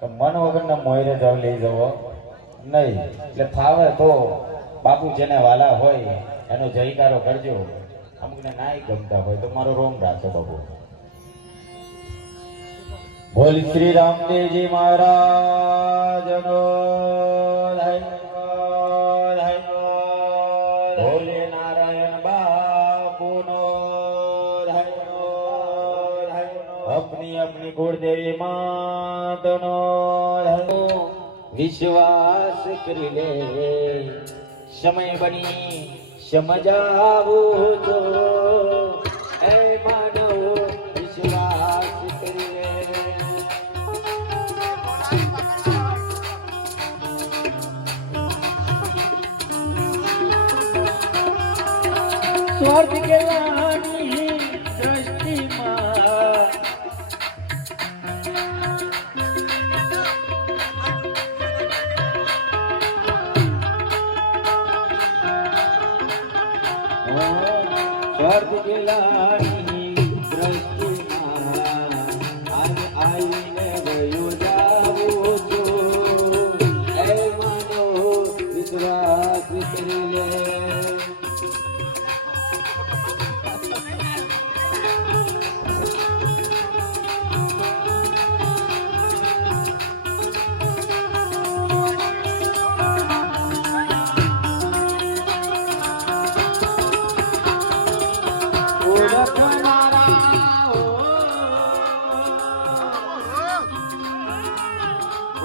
તો મન વગરના મોયરે જાવ લઈ જવો. નહીં, એટલે ફાવે તો બાપુ જેને વાલા હોય, એનો જયકારો કરજો. અમુકને નાય ગમતા હોય, તો મારો રોમ રાખો બાપુ. બોલ શ્રી રામદેવજી મહારાજનો. અપની અપની કુળદેવી માતનો વિશ્વાસ કરી લે. સમય બની, સમજાવું તો. એ માનવ, વિશ્વાસ કરી લે. સ્વાર્થ કેલાની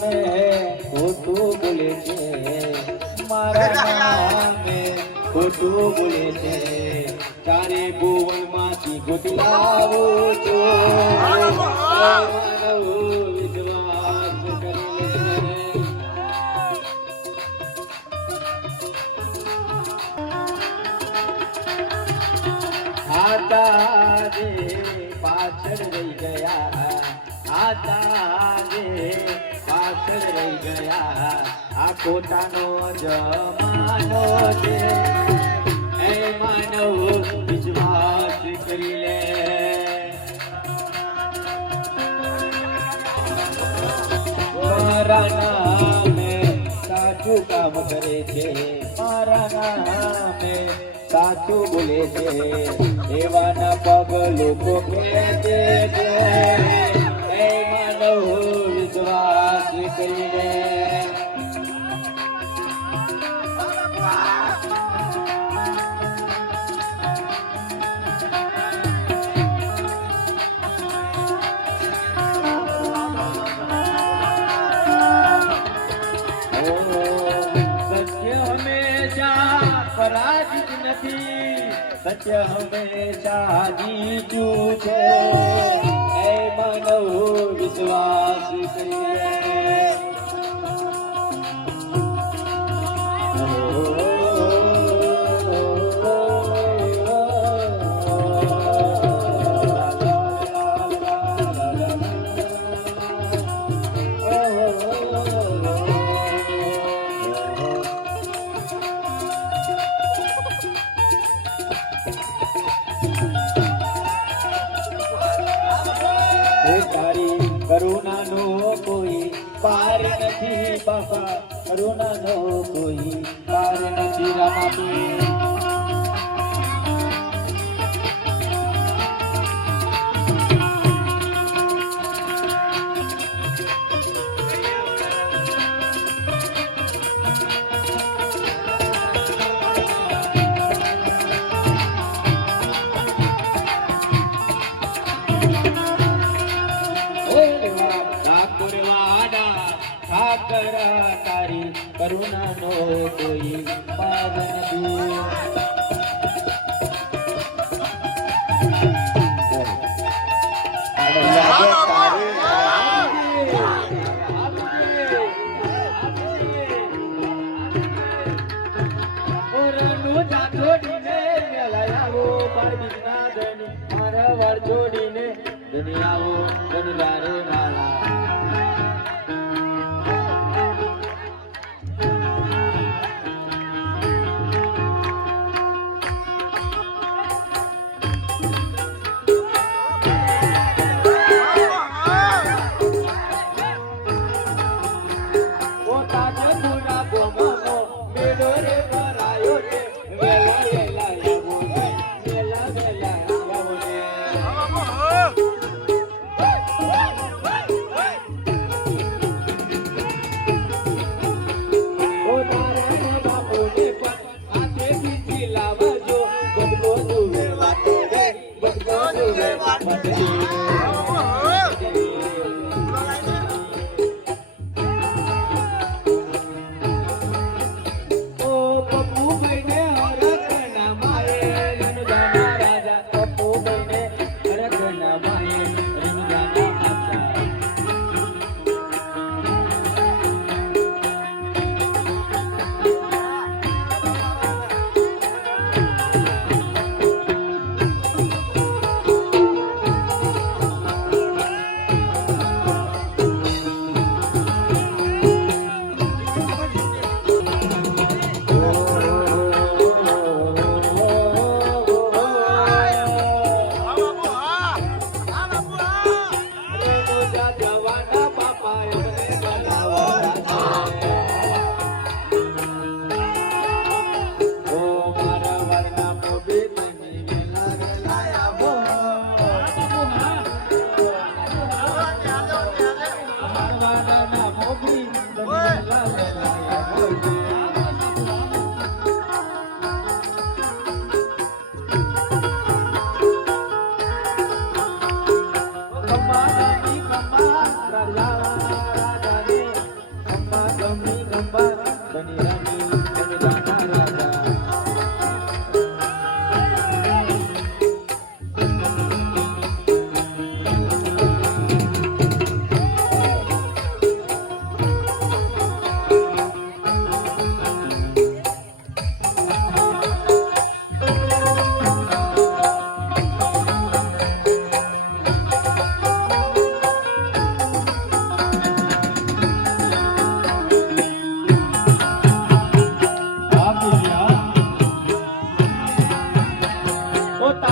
નામે ખોટું બોલે છે. મારા નામે ખોટું બોલે છે. તારે ભુવનમાંથી ગોતલાવો છો આતા રે પાછળ રહી ગયા. આતા રે પાછળ રહી ગયા. આ પોતાનો જમાનો છે. એ માનવ વિશ્વાસ કરી લે. મારા નામે સાચું કામ કરે છે. મારા નામે સાચું બોલે છે. એવાના પગ લોકો ખેંચે છે. એ માનવ પરાજિત નથી સત્ય હંમેશા જીત્યું છે એ માનવ વિશ્વાસ કરી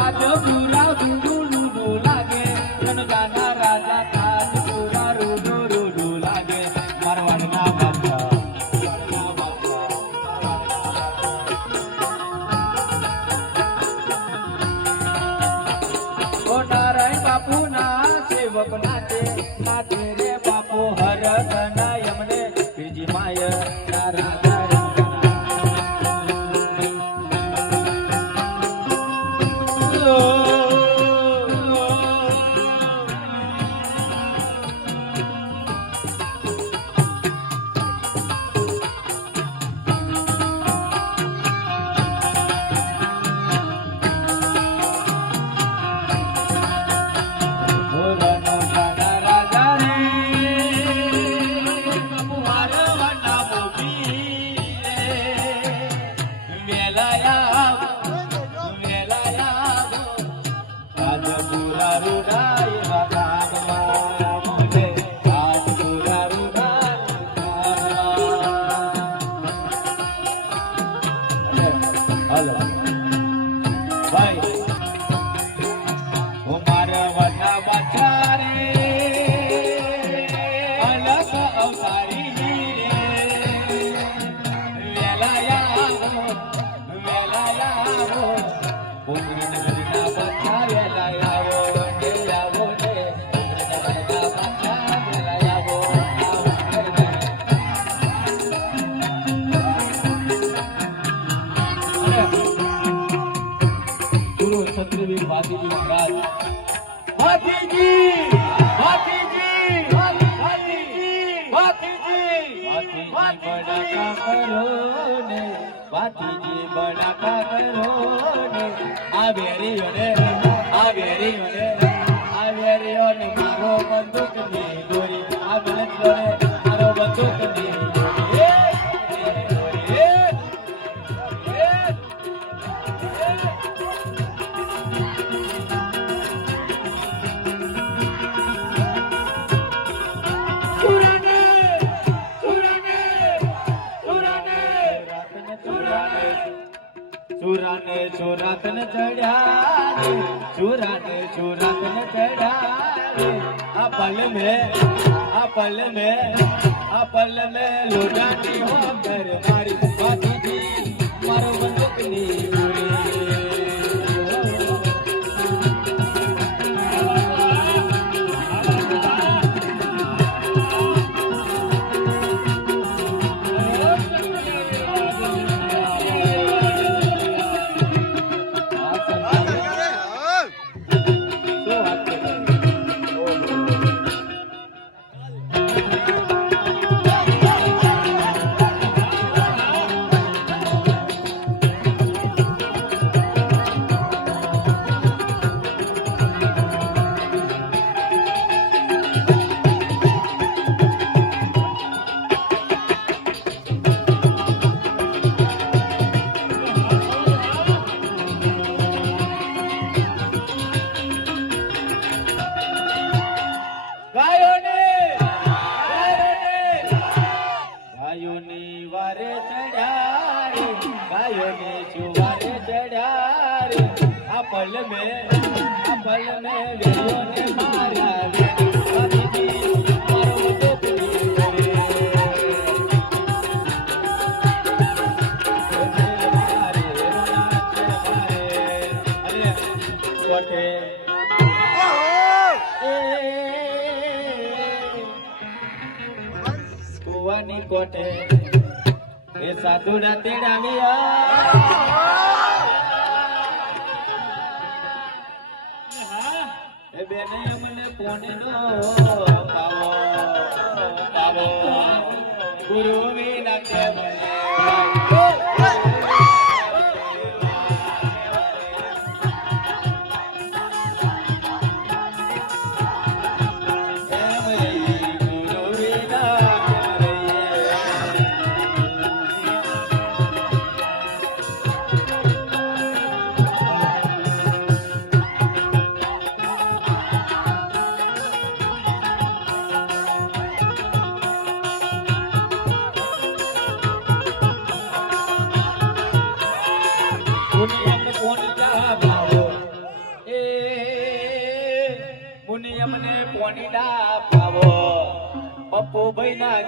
I love you. ગુરુ ચંદ્રવીર ભાતીજી મહારાજ ભાતીજી ભાતીજી ભાતીજી ભાતીજી બડાકા કરો ને ભાતીજી બડાકા કરો ને આ વેરીઓ ને આ વેરીઓ ને આ વેરીઓ ને મારો બંદૂકની ગોરી આ બલત સુરત ને ચડ્યા રે સુરત સુરત ને ચડ્યા રે આ પલ મે, આ પલ મે, આ પલ મે લોટાની હો ઘર મારી. એ સાધુડા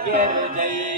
get day.